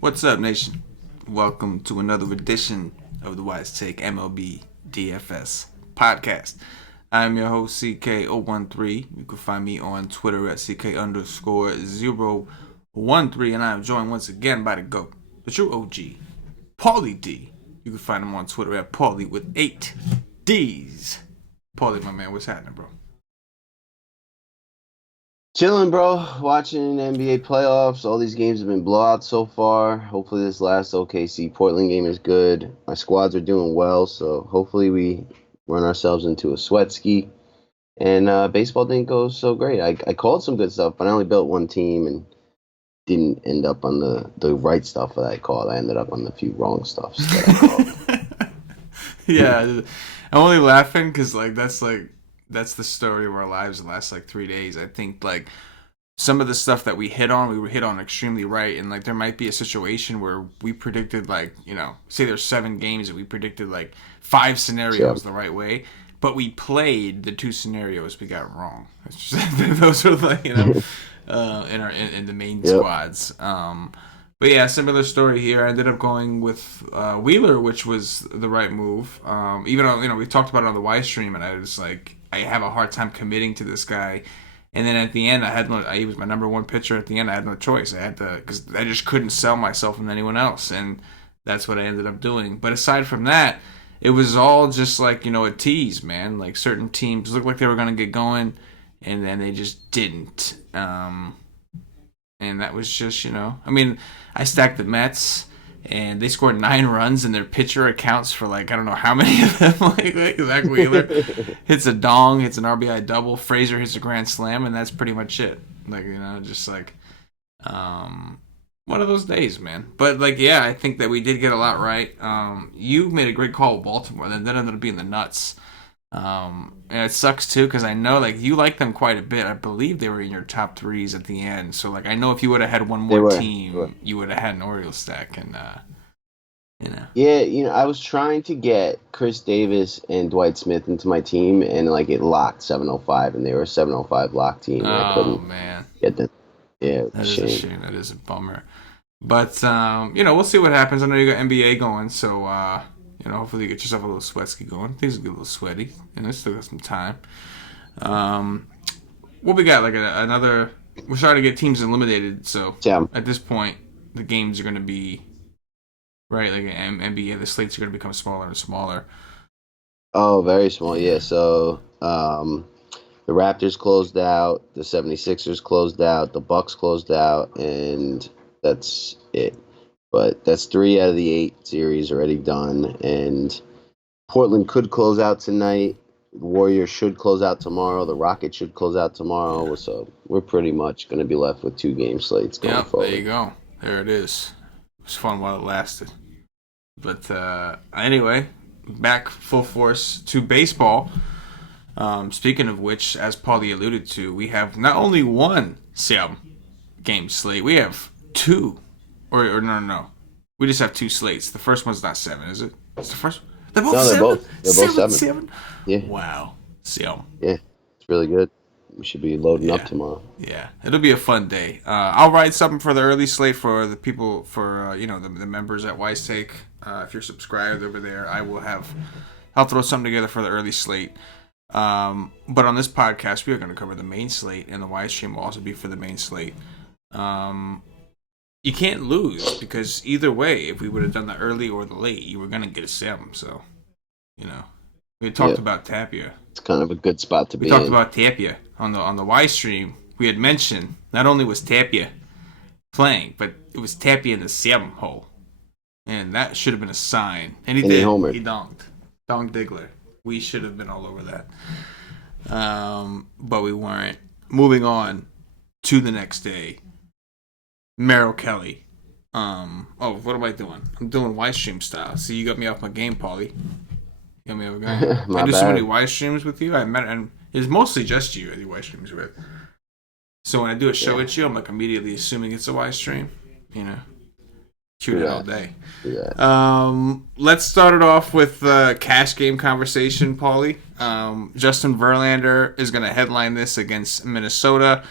What's up, nation? Welcome to another edition of the Wise Take MLB DFS podcast. I'm your host, CK013. You can find me on Twitter at CK_013, and I am joined once again by the GOAT, the true OG, Paulie D. You can find him on Twitter at Paulie with 8 D's. Paulie, my man, what's happening, bro? Chilling, bro. Watching NBA playoffs. All these games have been blowouts so far. Hopefully this last OKC Portland game is good. My squads are doing well, so hopefully we run ourselves into a sweat ski. And baseball didn't go so great. I called some good stuff, but I only built one team and didn't end up on the right stuff that I called. I ended up on the few wrong stuffs that I called. Yeah, I'm only laughing because that's the story of our lives the last 3 days. I think some of the stuff that we hit on extremely right, and there might be a situation where we predicted say there's 7 games and we predicted 5 scenarios the right way, but we played the 2 scenarios we got wrong. It's just, those are in the main squads. But yeah, similar story here. I ended up going with Wheeler, which was the right move. Even though we talked about it on the Y stream, and I was I have a hard time committing to this guy. And then at the end, he was my number 1 pitcher. At the end, I had no choice. I had to, because I just couldn't sell myself and anyone else, and that's what I ended up doing. But aside from that, it was all just a tease, man. Certain teams looked like they were gonna get going, and then they just didn't. And that was just, I stacked the Mets, and they scored 9 runs, and their pitcher accounts for I don't know how many of them. Zach Wheeler hits a dong, hits an RBI double, Frazier hits a grand slam, and that's pretty much it. One of those days, man. But yeah, I think that we did get a lot right. You made a great call with Baltimore, that ended up being the nuts. And it sucks too because I know you like them quite a bit. I believe they were in your top 3s at the end. So I know if you would have had one more team, you would have had an Orioles stack, and Yeah, I was trying to get Chris Davis and Dwight Smith into my team, and it locked 705, and they were a 705 lock team. And I couldn't get them. Yeah, that is a shame. That is a bummer. But we'll see what happens. I know you got NBA going, so hopefully you get yourself a little sweat ski going. Things will get a little sweaty, and I still got some time. What we got? Another. We're starting to get teams eliminated, so at this point, the games are going to be right. NBA, the slates are going to become smaller and smaller. Oh, very small. Yeah. So the Raptors closed out, the 76ers closed out, the Bucks closed out, and that's it. But that's 3 out of the 8 series already done. And Portland could close out tonight. The Warriors should close out tomorrow. The Rockets should close out tomorrow. Yeah. So we're pretty much going to be left with 2 game slates going forward. There you go. There it is. It was fun while it lasted. But anyway, back full force to baseball. Speaking of which, as Paulie alluded to, we have not only 1 game slate, we have 2. Or no. We just have 2 slates. The first one's not 7, is it? It's the first one? They're both 7? They're both 7. Yeah. Wow. Yeah, it's really good. We should be loading up tomorrow. Yeah, it'll be a fun day. I'll write something for the early slate for the people, for the members at Wise Take. If you're subscribed over there, I'll throw something together for the early slate. But on this podcast, we are going to cover the main slate, and the Wise stream will also be for the main slate. You can't lose because either way, if we would have done the early or the late, you were going to get a sim. So, we talked about Tapia. It's kind of a good spot to be in. We talked about Tapia on the Y stream. We had mentioned not only was Tapia playing, but it was Tapia in the sim hole. And that should have been a sign. And he did. He homered. He donked. Donk Diggler. We should have been all over that. But we weren't. Moving on to the next day. Merrill Kelly. What am I doing? I'm doing Y stream style. See, you got me off my game, Paulie. You got me off my game. I do so many Y streams with you. And it's mostly just you I do Y streams with. So when I do a show with you, I'm immediately assuming it's a Y stream. Shoot it all day. Yeah. Let's start it off with cash game conversation, Paulie. Justin Verlander is going to headline this against Minnesota.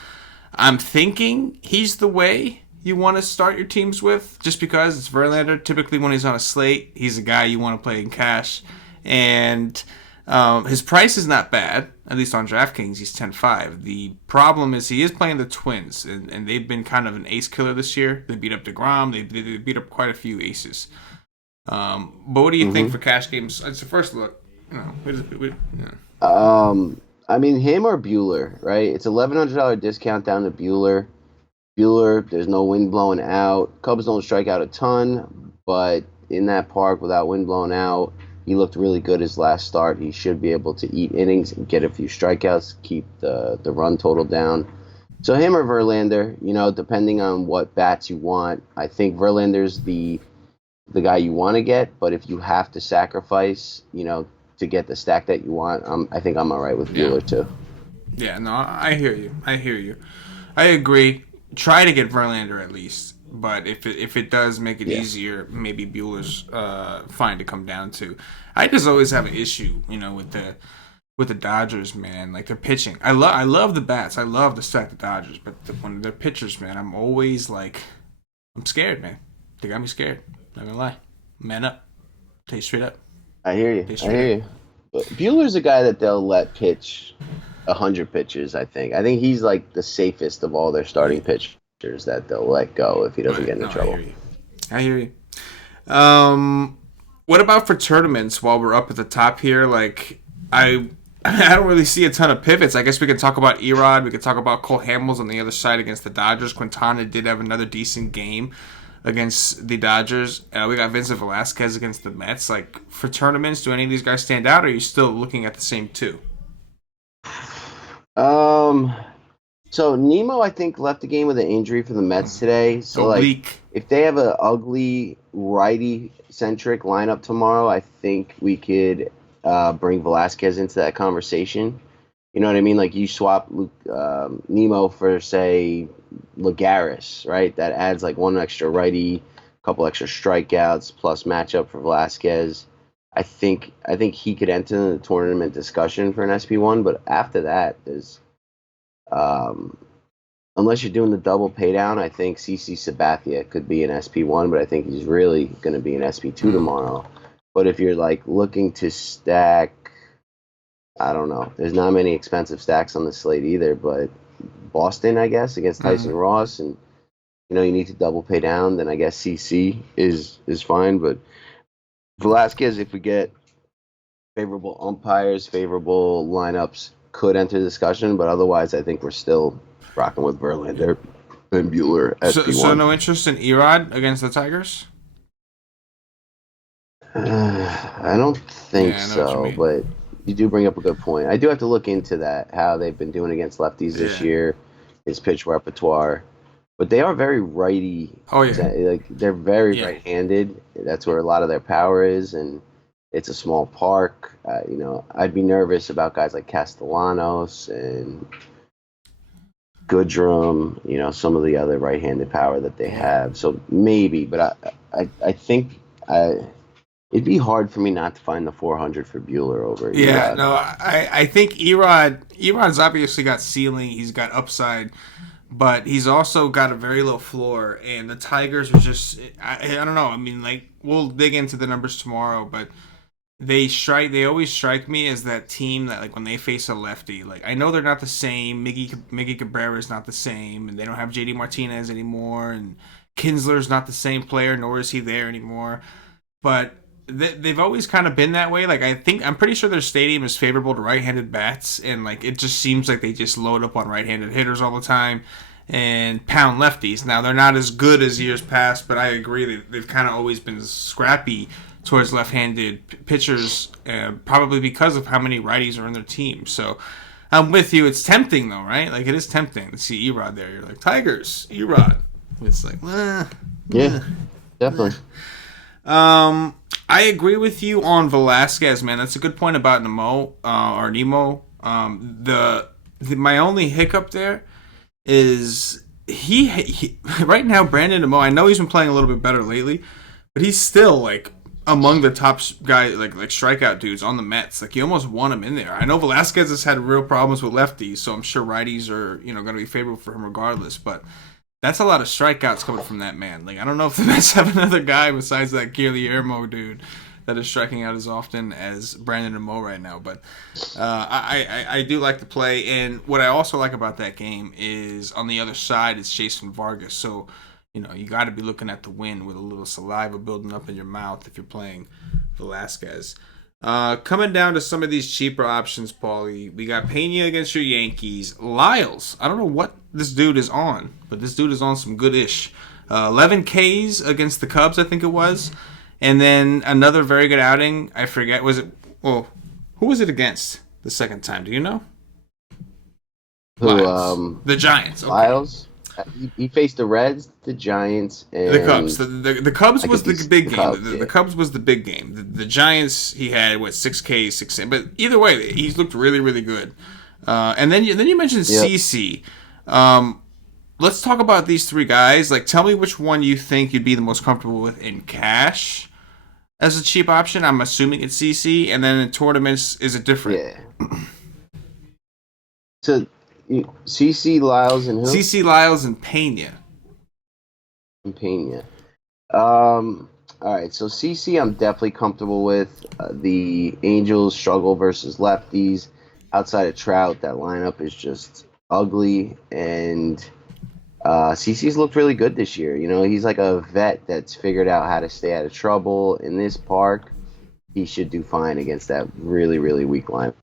I'm thinking he's the way, you want to start your teams with, just because it's Verlander. Typically, when he's on a slate, he's a guy you want to play in cash, and his price is not bad. At least on DraftKings, he's 10-5. The problem is he is playing the Twins, and they've been kind of an ace killer this year. They beat up DeGrom. They beat up quite a few aces. But what do you think for cash games? It's the first look. I mean, him or Bueller, right? It's $1,100 discount down to Bueller. Bueller, there's no wind blowing out. Cubs don't strike out a ton, but in that park without wind blowing out, he looked really good his last start. He should be able to eat innings and get a few strikeouts, keep the run total down. So him or Verlander, depending on what bats you want. I think Verlander's the guy you want to get, but if you have to sacrifice, to get the stack that you want, I think I'm all right with Bueller too. Yeah, no, I hear you. I agree. Try to get Verlander at least, but if it does make it easier, maybe Bueller's fine to come down to. I just always have an issue, with the Dodgers, man. Like, their pitching. I love the bats. I love to stack the Dodgers, but when they're pitchers, man, I'm always like, I'm scared, man. They got me scared. Not gonna lie. Man up. Tell you straight up. I hear you. But Bueller's a guy that they'll let pitch 100 pitches, I think. I think he's like the safest of all their starting pitchers that they'll let go if he doesn't get into trouble. I hear you. What about for tournaments while we're up at the top here? Like, I don't really see a ton of pivots. I guess we could talk about Erod. We could talk about Cole Hamels on the other side against the Dodgers. Quintana did have another decent game against the Dodgers. We got Vincent Velasquez against the Mets. Like, for tournaments, do any of these guys stand out, or are you still looking at the same two? So Nemo, I think, left the game with an injury for the Mets today. So if they have an ugly righty-centric lineup tomorrow, I think we could bring Velasquez into that conversation. You know what I mean? Like, you swap Nemo for, say, Lagares, right? That adds like one extra righty, a couple extra strikeouts, plus matchup for Velasquez. I think he could enter the tournament discussion for an SP1, but after that, there's unless you're doing the double pay down, I think CC Sabathia could be an SP1, but I think he's really going to be an SP2 tomorrow. But if you're like looking to stack, I don't know. There's not many expensive stacks on the slate either, but Boston, I guess, against Tyson Ross, and you need to double pay down, then I guess CC is fine. But Velasquez, if we get favorable umpires, favorable lineups, could enter the discussion, but otherwise I think we're still rocking with Verlander and Bueller at SP1. So no interest in Erod against the Tigers? I don't think so, but you do bring up a good point. I do have to look into that, how they've been doing against lefties this year, his pitch repertoire. But they are very righty. Oh, yeah. Like, they're very right-handed. That's where a lot of their power is, and it's a small park. I'd be nervous about guys like Castellanos and Goodrum, some of the other right-handed power that they have. So maybe, but I think it'd be hard for me not to find the 400 for Bueller over. Yeah, no, I think Erod's obviously got ceiling. He's got upside, but he's also got a very low floor. And the Tigers are just, I don't know. I mean, like, we'll dig into the numbers tomorrow, but they always strike me as that team that, like, when they face a lefty, like, I know they're not the same. Miggy Cabrera is not the same, and they don't have JD Martinez anymore, and Kinsler's not the same player, nor is he there anymore. But they've always kind of been that way. Like, I'm pretty sure their stadium is favorable to right-handed bats, and like it just seems like they just load up on right-handed hitters all the time and pound lefties. Now, they're not as good as years past, but I agree they've kind of always been scrappy towards left-handed pitchers, probably because of how many righties are in their team. So I'm with you. It's tempting, though, right? Like, it is tempting to see Erod there. You're like, Tigers, Erod. It's like, yeah, definitely. I agree with you on Velasquez, man. That's a good point about Nemo. My only hiccup there is he right now, Brandon Nemo, I know he's been playing a little bit better lately, but he's still like among the top guys, like strikeout dudes on the Mets. Like, you almost want him in there. I know Velasquez has had real problems with lefties, so I'm sure righties are going to be favorable for him regardless. But That's a lot of strikeouts coming from that man. Like, I don't know if the Mets have another guy besides that Guillermo dude that is striking out as often as Brandon and Mo right now. But I do like the play, and what I also like about that game is on the other side it's Jason Vargas. So you got to be looking at the win with a little saliva building up in your mouth if you're playing Velasquez. Coming down to some of these cheaper options, Paulie. We got Pena against your Yankees. Lyles. I don't know what this dude is on, but this dude is on some good-ish. 11 Ks against the Cubs, I think it was. And then another very good outing. I forget. Who was it against the second time? Do you know? Who, the Giants. Okay. Lyles? He faced the Reds, the Giants, and the Cubs. The Cubs was the big game. Cubs, the Cubs was the big game. The Giants, he had 6K, 6. But either way, he's looked really, really good. And then you mentioned CC. Let's talk about these three guys. Like, tell me which one you think you'd be the most comfortable with in cash as a cheap option. I'm assuming it's CC, and then in tournaments, is it different? Yeah. So. CC, Lyles, and who? CC, Lyles, and Pena. All right, so CC I'm definitely comfortable with. The Angels struggle versus lefties. Outside of Trout, that lineup is just ugly. And CC's looked really good this year. He's like a vet that's figured out how to stay out of trouble. In this park, he should do fine against that really, really weak lineup.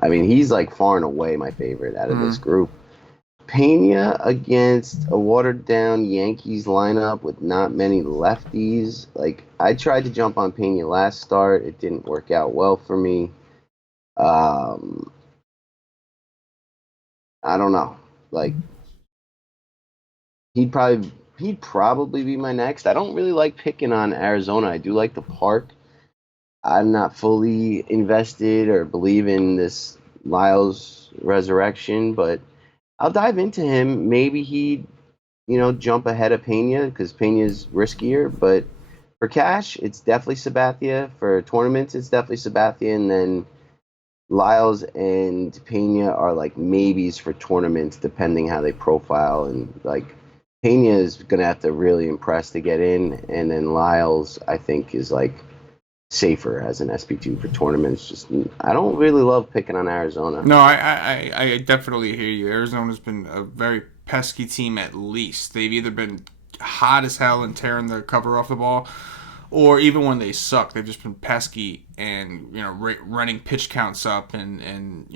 I mean, he's like far and away my favorite out of this group. Pena against a watered-down Yankees lineup with not many lefties. Like, I tried to jump on Pena last start. It didn't work out well for me. I don't know. Like, he'd probably be my next. I don't really like picking on Arizona. I do like the park. I'm not fully invested or believe in this Lyles resurrection, but I'll dive into him. Maybe he'd, jump ahead of Pena because Pena's riskier. But for cash, it's definitely Sabathia. For tournaments, it's definitely Sabathia. And then Lyles and Pena are like maybes for tournaments, depending how they profile. And like Pena is going to have to really impress to get in. And then Lyles, I think, is like safer as an SP2 for tournaments. I don't really love picking on Arizona. No, I definitely hear you. Arizona's been a very pesky team at least. They've either been hot as hell and tearing the cover off the ball, or even when they suck, they've just been pesky and running pitch counts up and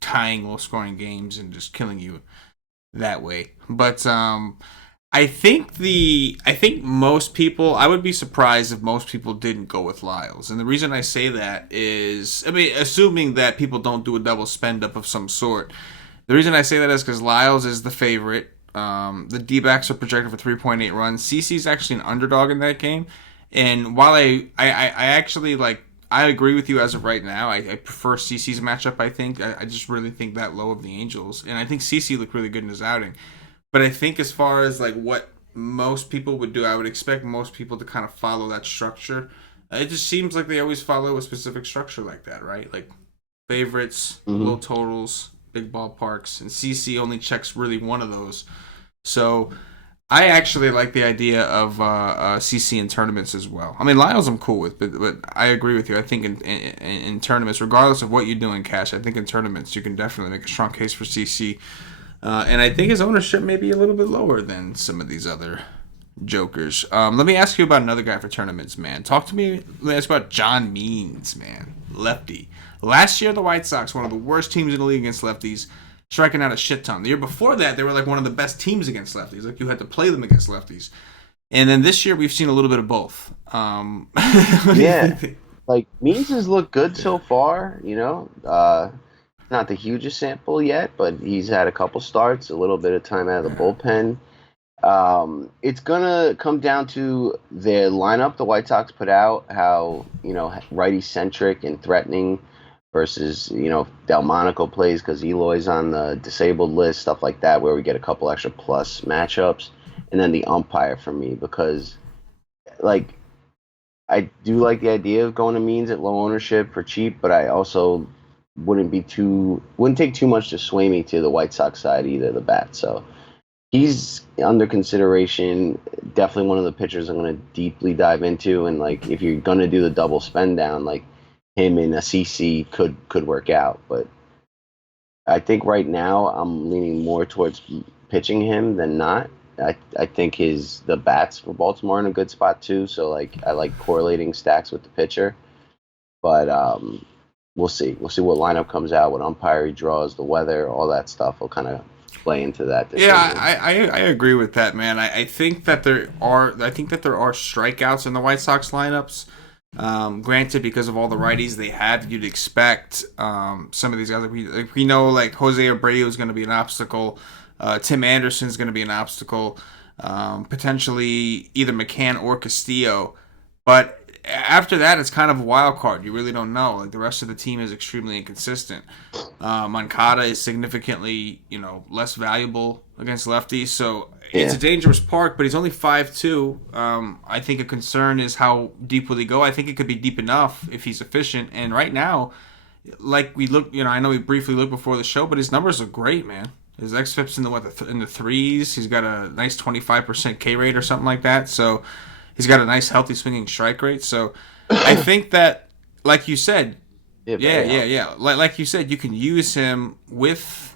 tying low scoring games and just killing you that way. But I think most people, I would be surprised if most people didn't go with Lyles. And the reason I say that is, assuming that people don't do a double spend up of some sort. The reason I say that is because Lyles is the favorite. The D-backs are projected for 3.8 runs. CC's actually an underdog in that game. And while I actually I agree with you as of right now. I prefer CC's matchup, I think. I just really think that low of the Angels. And I think CC looked really good in his outing. But I think as far as what most people would do, I would expect most people to kind of follow that structure. It just seems like they always follow a specific structure like that, right? Like favorites, low totals, big ballparks, and CC only checks really one of those. So I actually like the idea of CC in tournaments as well. I mean, Lyles I'm cool with, but I agree with you. I think in tournaments, regardless of what you do in cash, I think in tournaments you can definitely make a strong case for CC. And I think his ownership may be a little bit lower than some of these other jokers. Let me ask you about another guy for tournaments, man. Let me ask about John Means, man. Lefty. Last year, the White Sox, one of the worst teams in the league against lefties, striking out a shit ton. The year before that, they were one of the best teams against lefties. You had to play them against lefties. And then this year, we've seen a little bit of both. Yeah. Means has looked good so far, not the hugest sample yet, but he's had a couple starts, a little bit of time out of the bullpen. It's going to come down to their lineup the White Sox put out, how, righty-centric and threatening versus, Delmonico plays because Eloy's on the disabled list, stuff like that, where we get a couple extra plus matchups. And then the umpire for me because, I do like the idea of going to Means at low ownership for cheap, but I also wouldn't take too much to sway me to the White Sox side either, the bat. So He's under consideration. Definitely one of the pitchers I'm going to deeply dive into. And like, if you're going to do the double spend down, like him and a CC could work out. But I think right now I'm leaning more towards pitching him than not. I think the bats for Baltimore are in a good spot too. So like I like correlating stacks with the pitcher. But we'll see. We'll see what lineup comes out, what umpire he draws, the weather, all that stuff will kind of play into that Yeah, decision. I agree with that, man. I think that there are strikeouts in the White Sox lineups. Granted, because of all the righties they have, you'd expect some of these guys. We know like Jose Abreu is going to be an obstacle. Tim Anderson is going to be an obstacle. Potentially either McCann or Castillo. But after that, it's kind of a wild card. You really don't know. Like the rest of the team is extremely inconsistent. Moncada is significantly, less valuable against lefties. So it's Yeah. a dangerous park, but he's only 5'2". I think a concern is how deep will he go. I think it could be deep enough if he's efficient. And right now, like we look, I know we briefly looked before the show, but his numbers are great, man. His xFIP's in the threes. He's got a nice 25% K rate or something like that. So he's got a nice healthy swinging strike rate. So I think that, like you said, Yeah, yeah, very yeah, healthy. yeah. Like you said, you can use him with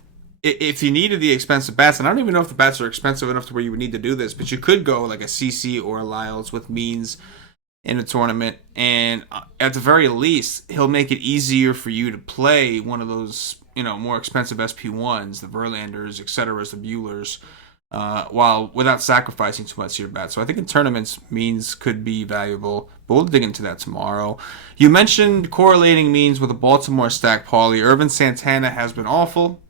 if you needed the expensive bats, and I don't even know if the bats are expensive enough to where you would need to do this, but you could go like a CC or a Lyles with Means in a tournament, and at the very least, he'll make it easier for you to play one of those more expensive SP1s, the Verlanders, etc., the Buellers, while without sacrificing too much to your bat. So I think in tournaments, Means could be valuable, but we'll dig into that tomorrow. You mentioned correlating Means with a Baltimore stack, Paulie. Irvin Santana has been awful.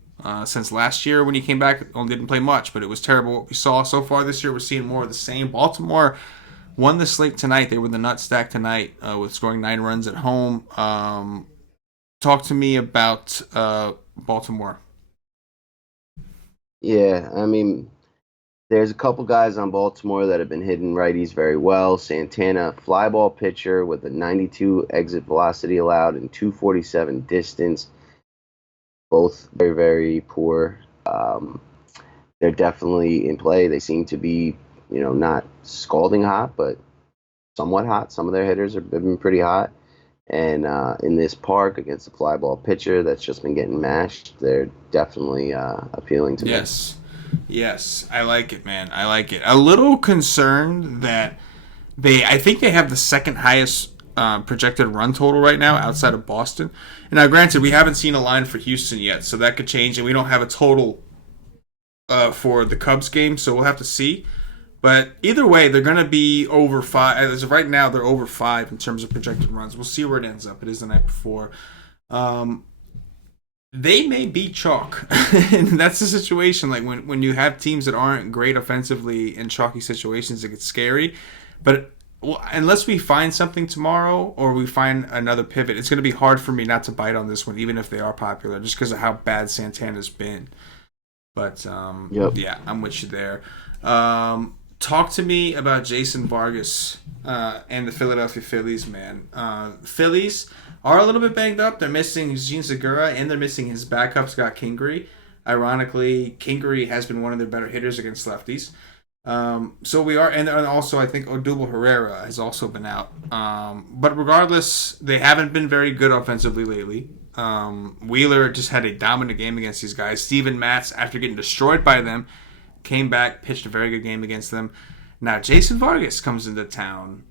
Since last year when he came back, only didn't play much, but it was terrible what we saw so far this year. We're seeing more of the same. Baltimore won the slate tonight. They were the nut stack tonight with scoring 9 runs at home. Talk to me about Baltimore. Yeah, I mean, there's a couple guys on Baltimore that have been hitting righties very well. Santana, fly ball pitcher with a 92 exit velocity allowed and 247 distance. Both very, very poor. They're definitely in play. They seem to be, not scalding hot, but somewhat hot. Some of their hitters have been pretty hot. And in this park against the fly ball pitcher that's just been getting mashed, they're definitely appealing to me. Yes. Yes. I like it, man. I like it. A little concerned that I think they have the second highest projected run total right now outside of Boston. And now, granted, we haven't seen a line for Houston yet, so that could change, and we don't have a total for the Cubs game, so we'll have to see. But either way, they're going to be over 5. As of right now, they're over 5 in terms of projected runs. We'll see where it ends up. It is the night before. Um, they may beat chalk. And that's the situation. Like when you have teams that aren't great offensively in chalky situations, it gets scary. But unless we find something tomorrow or we find another pivot, it's going to be hard for me not to bite on this one, even if they are popular, just because of how bad Santana's been. But Yep. yeah, I'm with you there. Talk to me about Jason Vargas and the Philadelphia Phillies, man. Phillies are a little bit banged up. They're missing Gene Segura and they're missing his backup, Scott Kingery. Ironically, Kingery has been one of their better hitters against lefties. So we are, and also I think Odubel Herrera has also been out. But regardless, they haven't been very good offensively lately. Wheeler just had a dominant game against these guys. Steven Matz, after getting destroyed by them, came back, pitched a very good game against them. Now Jason Vargas comes into town,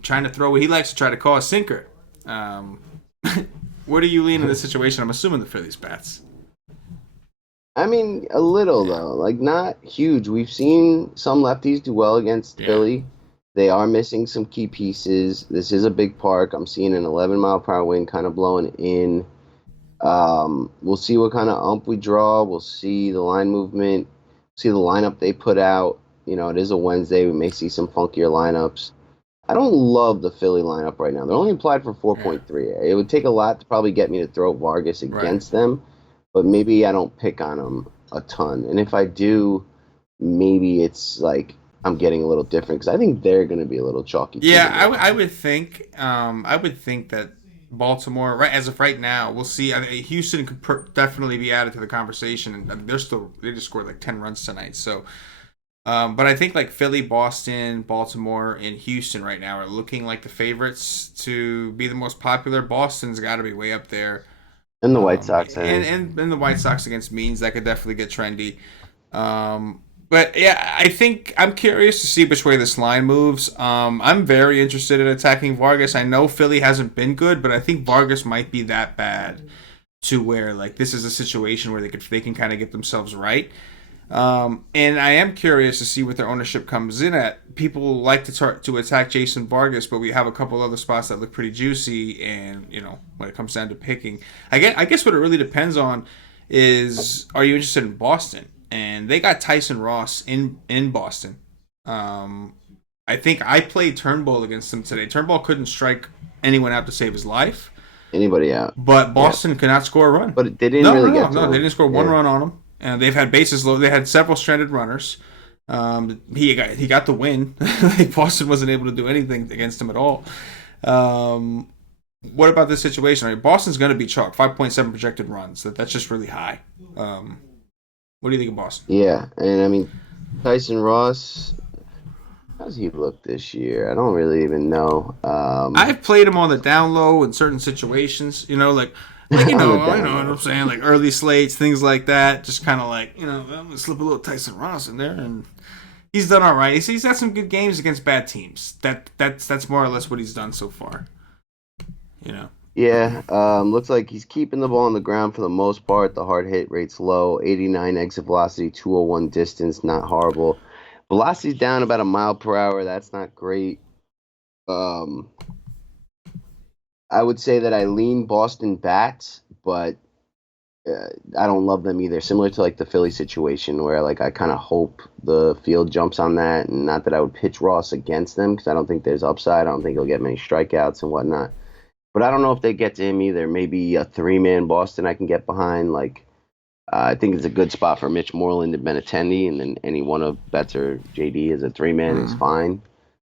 trying to throw what he likes to try to call a sinker. Where do you lean in this situation? I'm assuming the Phillies bats. I mean, a little Yeah, though, like not huge. We've seen some lefties do well against yeah, Philly. They are missing some key pieces. This is a big park. I'm seeing an 11-mile-per-hour wind kind of blowing in. We'll see what kind of ump we draw. We'll see the line movement, see the lineup they put out. It is a Wednesday. We may see some funkier lineups. I don't love the Philly lineup right now. They're only applied for yeah. 4.3. It would take a lot to probably get me to throw Vargas Right. against them, but maybe I don't pick on them a ton. And if I do, maybe it's like I'm getting a little different because I think they're going to be a little chalky too Yeah, tomorrow. I would think that Baltimore, right as of right now, we'll see. I mean, Houston could definitely be added to the conversation, and they're still they just scored like 10 runs tonight. So But I think like Philly, Boston, Baltimore, and Houston right now are looking like the favorites to be the most popular. Boston's got to be way up there. And the White Sox, I And, think. and the White Sox against Means, that could definitely get trendy. But yeah, I think I'm curious to see which way this line moves. I'm very interested in attacking Vargas. I know Philly hasn't been good, but I think Vargas might be that bad to where like this is a situation where they can kind of get themselves right. And I am curious to see what their ownership comes in at. People like to attack Jason Vargas, but we have a couple other spots that look pretty juicy. And when it comes down to picking, I guess what it really depends on is, are you interested in Boston? And they got Tyson Ross in Boston. I think I played Turnbull against them today. Turnbull couldn't strike anyone out to save his life, Anybody out? but Yeah. Boston could not score a run. But they didn't No, really no, get no, to no. him. They didn't score one Yeah. run on him. And they've had bases loaded. They had several stranded runners. He got the win. Like Boston wasn't able to do anything against him at all. What about this situation? Boston's going to be chalk. 5.7 projected runs. That's just really high. What do you think of Boston? Yeah, and I mean, Tyson Ross, how's he look this year? I don't really even know. I've played him on the down low in certain situations. Like you On know, the you down know what low. I'm saying, like early slates, things like that. Just kind of like I'm gonna slip a little Tyson Ross in there, and he's done all right. He's had some good games against bad teams. That's more or less what he's done so far. You know. Yeah, looks like he's keeping the ball on the ground for the most part. The hard hit rate's low, 89 exit velocity, 201 distance, not horrible. Velocity's down about a mile per hour. That's not great. Um, I would say that I lean Boston bats, but I don't love them either. Similar to like the Philly situation, where like I kind of hope the field jumps on that, and not that I would pitch Ross against them because I don't think there's upside. I don't think he'll get many strikeouts and whatnot. But I don't know if they get to him either. Maybe a three-man Boston I can get behind. Like I think it's a good spot for Mitch Moreland and Benintendi, and then any one of Betts or JD as a three-man is fine,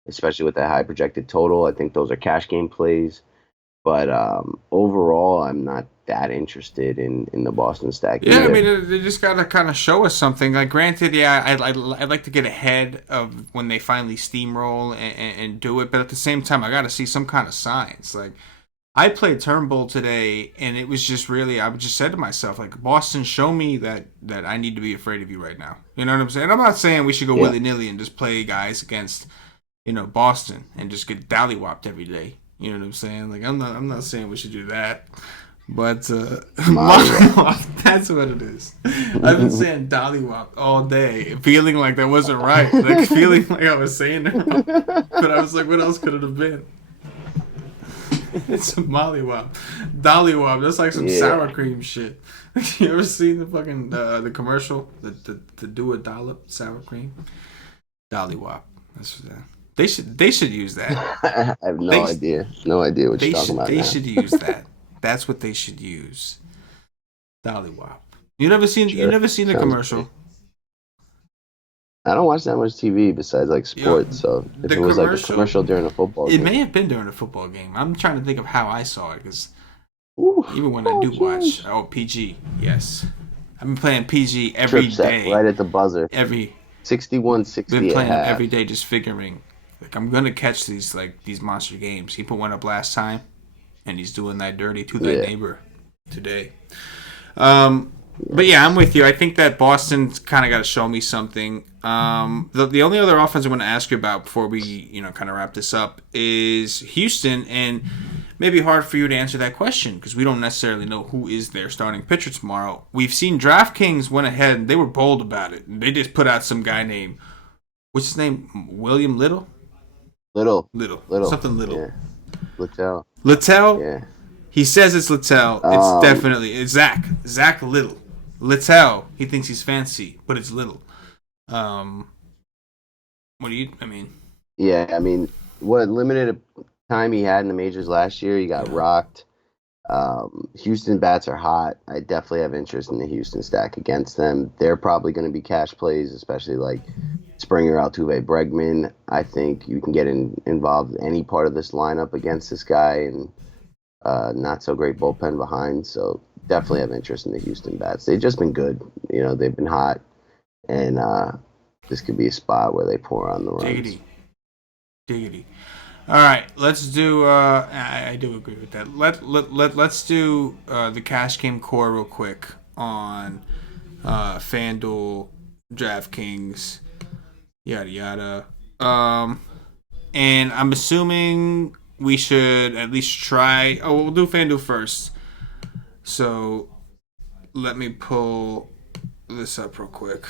especially with that high projected total. I think those are cash game plays. But overall, I'm not that interested in the Boston stack Yeah, I either. mean, they just gotta kind of show us something. Like, granted, yeah, I'd like to get ahead of when they finally steamroll and do it, but at the same time, I gotta see some kind of signs. Like, I played Turnbull today, and it was just really, I just said to myself, like, Boston, show me that I need to be afraid of you right now. You know what I'm saying? I'm not saying we should go Yeah. willy nilly and just play guys against, Boston and just get dollywopped every day. You know what I'm saying? Like, I'm not saying we should do that. But mollywop, that's what it is. I've been saying dollywop all day, feeling like that wasn't right, like feeling like I was saying it wrong. But I was like, what else could it have been? It's a mollywop, dollywop. That's like some sour cream shit. You ever seen the fucking the commercial, the do a dollop sour cream? Dollywop. That's what that. They should use that. I have no idea. No idea what you're talking about. They should use that. That's what they should use. Dollywop. You never seen the Sounds commercial? great. I don't watch that much TV besides like sports. So if it was like a commercial during a football it game, may have been during a football game. I'm trying to think of how I saw it because oof, even when I do watch, PG, yes, I've been playing PG every trip set day. right at the buzzer. Every 61-60 been playing a them half. every day, just figuring like I'm gonna catch these monster games. He put one up last time, and he's doing that dirty to thy neighbor today. But yeah, I'm with you. I think that Boston's kind of got to show me something. The only other offense I want to ask you about before we kind of wrap this up is Houston, and maybe hard for you to answer that question because we don't necessarily know who is their starting pitcher tomorrow. We've seen DraftKings went ahead and they were bold about it. They just put out some guy named, what's his name? William Little. Little. Something Little. Yeah. Littell. Littell. Yeah. He says it's Littell. It's definitely Zach Little. Littell. He thinks he's fancy, but it's Little. What do you? I mean. Yeah, I mean, what limited time he had in the majors last year, he got rocked. Houston bats are hot. I definitely have interest in the Houston stack against them. They're probably going to be cash plays, especially like Springer, Altuve, Bregman. I think you can get involved in any part of this lineup against this guy, and not so great bullpen behind. So definitely have interest in the Houston bats. They've just been good. They've been hot, and this could be a spot where they pour on the runs. Diggity. All right, let's do. I do agree with that. Let's do the cash game core real quick on FanDuel, DraftKings, yada yada. And I'm assuming we should at least try. Oh, we'll do FanDuel first. So let me pull this up real quick.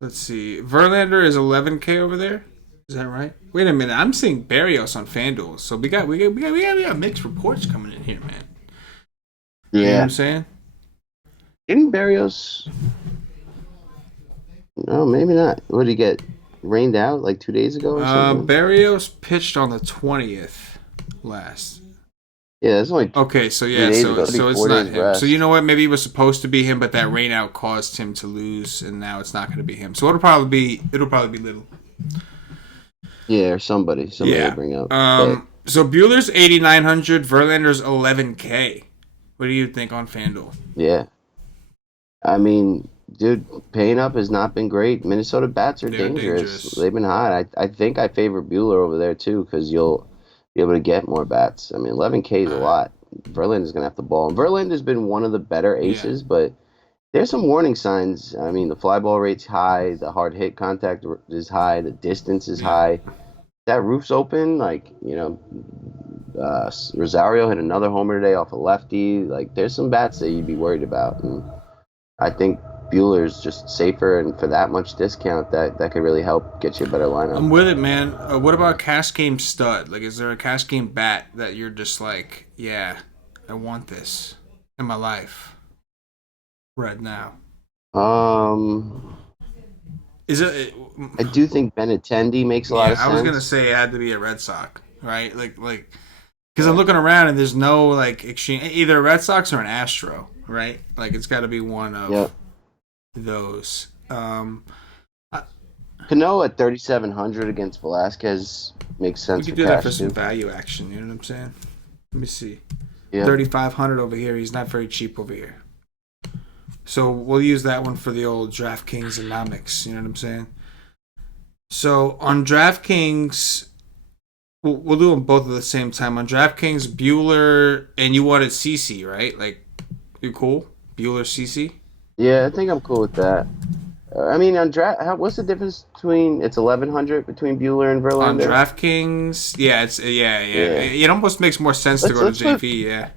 Let's see. Verlander is 11K over there. Is that right? Wait a minute. I'm seeing Barrios on FanDuel. So we got mixed reports coming in here, man. Yeah. You know what I'm saying? Didn't Barrios? No, maybe not. What did he get? Rained out like 2 days ago or something? Barrios pitched on the 20th last. Yeah, it's only okay. So it's not him. Rest. So you know what? Maybe it was supposed to be him, but that rain out caused him to lose, and now it's not going to be him. So it'll probably be Little. Yeah, or somebody will bring up. So Buehler's 8,900, Verlander's 11K. What do you think on FanDuel? Yeah, I mean, dude, paying up has not been great. Minnesota bats are dangerous. They've been hot. I think I favor Buehler over there too because you'll be able to get more bats. I mean, 11K is a lot. Verlander's going to have the ball. And Verlander's been one of the better aces, but there's some warning signs. I mean, the fly ball rate's high. The hard hit contact is high. The distance is high. That roof's open. Like, Rosario hit another homer today off a lefty. Like, there's some bats that you'd be worried about. And I think Buehler's just safer, and for that much discount, that could really help get you a better lineup. I'm with it, man. What about cash game stud? Like, is there a cash game bat that you're just like, yeah, I want this in my life right now? Is it? I do think Benintendi makes a lot of sense. I was gonna say it had to be a Red Sox, right? Like, because I'm looking around and there's no like exchange, either a Red Sox or an Astro, right? Like, it's got to be one of those. Cano at 3,700 against Velasquez makes sense. You could do that for some value action. You know what I'm saying? Let me see. 3,500 over here. He's not very cheap over here. So we'll use that one for the old DraftKings economics. You know what I'm saying? So on DraftKings, we'll do them both at the same time. On DraftKings, Buehler, and you wanted CC, right? Like, you cool? Buehler, CC? Yeah, I think I'm cool with that. I mean, on what's the difference between 1,100 between Buehler and Verlander? On DraftKings, it's It almost makes more sense to go to JV.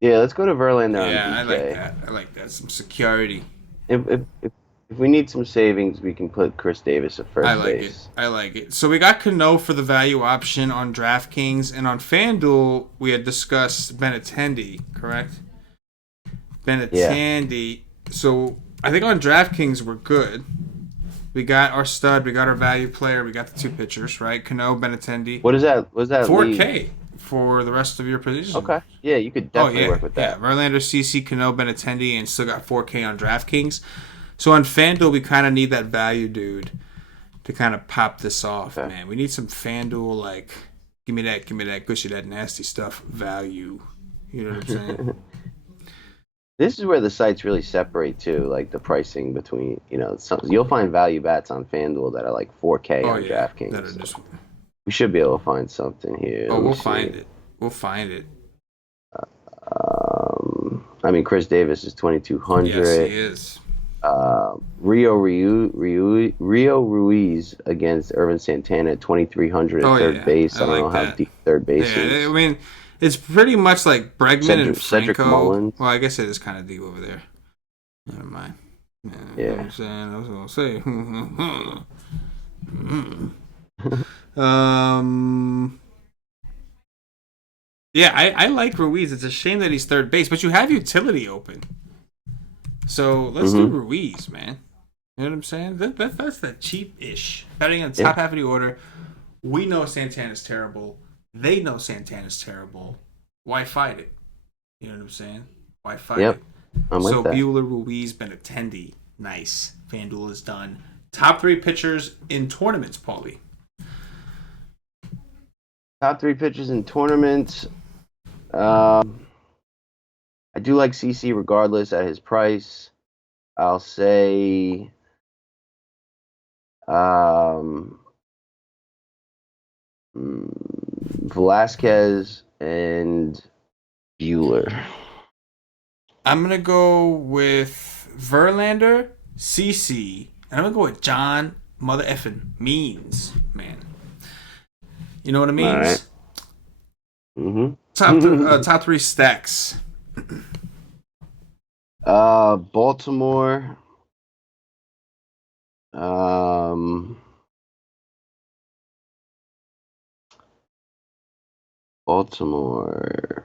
Yeah, let's go to Verlander. Yeah, I like that. Some security. If we need some savings, we can put Chris Davis at first base. I like it. So we got Cano for the value option on DraftKings, and on FanDuel we had discussed Benintendi, correct? Benintendi. Yeah. So I think on DraftKings we're good. We got our stud, we got our value player, we got the two pitchers, right? Cano, Benintendi. What is that? 4K for the rest of your positions. Okay. Yeah, you could definitely work with that. Yeah, Verlander, CC, Cano, Benintendi, and still got 4K on DraftKings. So on FanDuel, we kind of need that value dude to kind of pop this off, man. We need some FanDuel, like, give me that gushy, that nasty stuff value. You know what I'm saying? This is where the sites really separate, too, like the pricing between, you'll find value bats on FanDuel that are like 4K on DraftKings. We should be able to find something here. We'll find it. I mean, Chris Davis is 2,200. Yes, he is. Rio Ruiz against Irvin Santana at 2,300 at third base. I don't know how deep third base is. I mean, it's pretty much like Bregman and Franco. Cedric Mullins. Well, I guess it is kind of deep over there. Never mind. I was going to say. I like Ruiz. It's a shame that he's third base, but you have utility open. So let's do Ruiz, man. You know what I'm saying? That's that cheap-ish. Betting on the top half of the order. We know Santana's terrible. They know Santana's terrible. Why fight it? You know what I'm saying? Why fight it? So Buehler, Ruiz, Benintendi. Nice. FanDuel is done. Top 3 pitchers in tournaments, Paulie. Top 3 pitchers in tournaments. I do like CC regardless at his price. I'll say Velasquez and Bueller. I'm gonna go with Verlander, CC, and I'm gonna go with John Mother effing Means, man. You know what it All means? right. Mm-hmm. Top three stacks. Baltimore. Baltimore.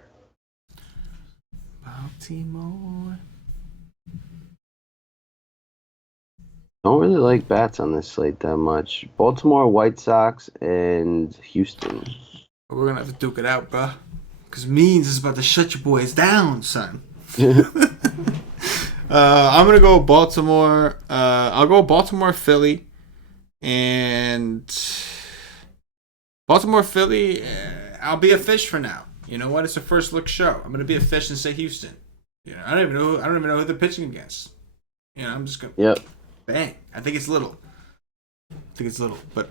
Baltimore. Don't really like bats on this slate that much. Baltimore, White Sox, and Houston. We're gonna have to duke it out, bro. Cause Means is about to shut your boys down, son. I'm gonna go Baltimore. I'll go Baltimore, Philly, and Baltimore, Philly. I'll be a fish for now. You know what? It's a first look show. I'm gonna be a fish and say Houston. You know, I don't even know who they're pitching against. You know, I'm just gonna. Yep. Bang. I think it's little, but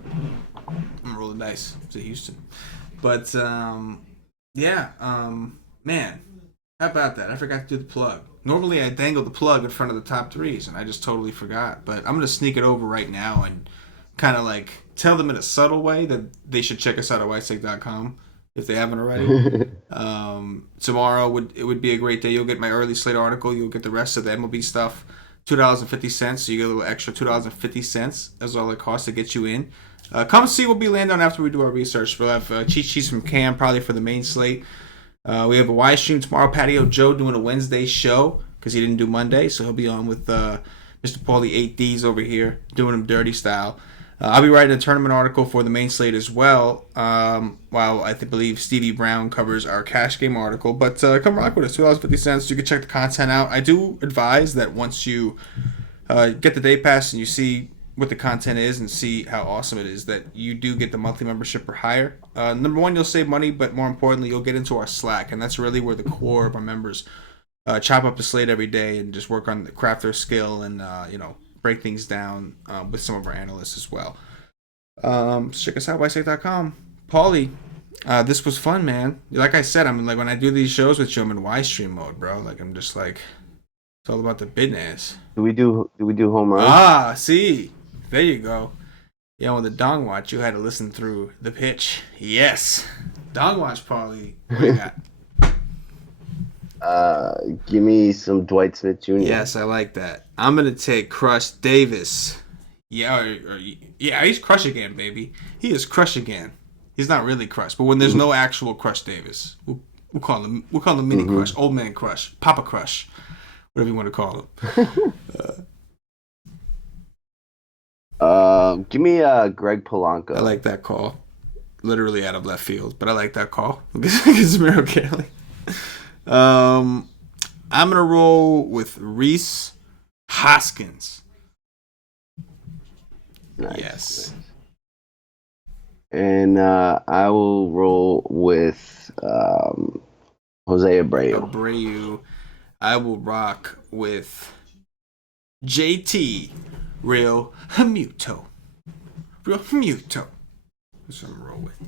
I'm gonna roll the dice to Houston. But yeah, man, how about that? I forgot to do the plug. Normally I dangle the plug in front of the top threes, and I just totally forgot. But I'm gonna sneak it over right now and kind of like tell them in a subtle way that they should check us out at whitestake.com if they haven't already. Tomorrow it would be a great day. You'll get my early slate article. You'll get the rest of the MLB stuff. $2.50, so you get a little extra. $2.50. That's all it costs to get you in. Come see what we land on after we do our research. We'll have cheat sheets from Cam probably for the main slate. We have a Y stream tomorrow. Patio Joe doing a Wednesday show because he didn't do Monday, so he'll be on with Mr. Paulie 8Ds over here doing him dirty style. I'll be writing a tournament article for the main slate as well, while I believe Stevie Brown covers our cash game article. But come rock with us, $2.50. You can check the content out. I do advise that once you get the day pass and you see what the content is and see how awesome it is, that you do get the monthly membership or higher. Number one, you'll save money, but more importantly, you'll get into our Slack, and that's really where the core of our members chop up the slate every day and just work on craft their skill and break things down with some of our analysts as well. Check us out, whitestake.com. Paulie, this was fun, man. Like I said, I'm like when I do these shows with you, I'm in Y stream mode, bro. Like I'm just like it's all about the business. Do we do home runs? Ah, see, there you go. Yeah, on the Dong Watch, you had to listen through the pitch. Yes, Dong Watch, Paulie. What do you got? Give me some Dwight Smith Jr. Yes, I like that. I'm gonna take Crush Davis. Yeah, yeah, he's Crush again, baby. He is Crush again. He's not really Crush, but when there's no actual Crush Davis, we'll call him Mini Crush, Old Man Crush, Papa Crush, whatever you want to call him. Give me Greg Polanco. I like that call. Literally out of left field, but I like that call. It's Miro Kelly. I'm gonna roll with Reese Hoskins. Nice. Yes. And I will roll with Jose Abreu. I will rock with JT Real Hamuto. That's what I'm gonna roll with.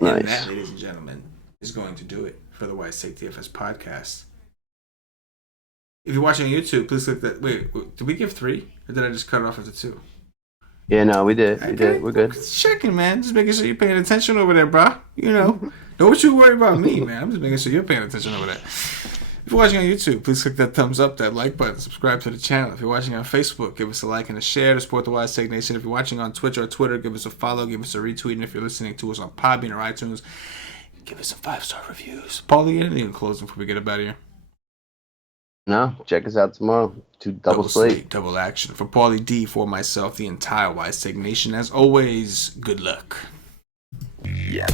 Nice. And that, ladies and gentlemen, is going to do it for the White State DFS podcast. If you're watching on YouTube, please click that. Wait, did we give 3? Or did I just cut it off after 2? Yeah, no, we did. We're good. Just checking, man. Just making sure you're paying attention over there, bro. You know. Don't you worry about me, man. I'm just making sure you're paying attention over there. If you're watching on YouTube, please click that thumbs up, that like button, subscribe to the channel. If you're watching on Facebook, give us a like and a share to support the Wide State Nation. If you're watching on Twitch or Twitter, give us a follow, give us a retweet. And if you're listening to us on Podbean or iTunes, give us some 5-star reviews. Paulie, anything in closing before we get up out of here? No, check us out tomorrow. Double slate. Double action. For Paulie D, for myself, the entire Wide State Nation, as always, good luck. Yeah.